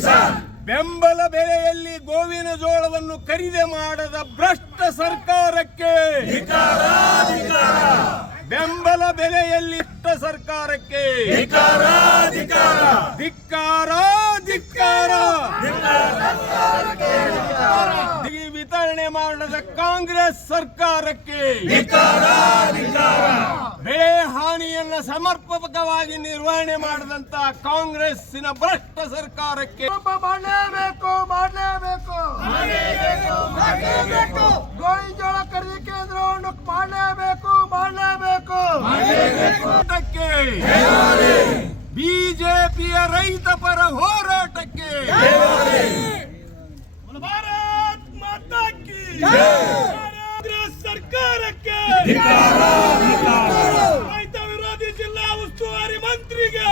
ಕಿಸಾನ್ ಬೆಂಬಲ ಬೆಲೆಯಲ್ಲಿ ಗೋವಿನ ಜೋಳವನ್ನು ಖರೀದಿ ಮಾಡದ ಭ್ರಷ್ಟ ಸರ್ಕಾರಕ್ಕೆ. ಬೆಂಬಲ ಬೆಲೆಯಲ್ಲಿ ಇಷ್ಟ ಸರ್ಕಾರಕ್ಕೆ. ಧಿಕ್ಕಾರ ಧಿಕ್ಕಾರ. ವಿತರಣೆ ಮಾಡದ ಕಾಂಗ್ರೆಸ್ ಸರ್ಕಾರಕ್ಕೆ. ಹಾನಿಯನ್ನು ಸಮರ್ಪಕವಾಗಿ ನಿರ್ವಹಣೆ ಮಾಡಿದಂತ ಕಾಂಗ್ರೆಸ್ಸಿನ ಭ್ರಷ್ಟ ಸರ್ಕಾರಕ್ಕೆ ಮಾಡಲೇಬೇಕು ಮಾಡಲೇಬೇಕು. ಗೋಳಿಜೋಳ ಖರೀದಿ ಕೇಂದ್ರವನ್ನು ಮಾಡಲೇಬೇಕು ಮಾಡಲೇಬೇಕು. ಬಿಜೆಪಿಯ ರೈತ ಪರ ಹೋರಾಟಕ್ಕೆ ಭಾರತ್ ಮಾತಾ ಕಾಂಗ್ರೆಸ್ ಸರ್ಕಾರಕ್ಕೆ మంత్రిగా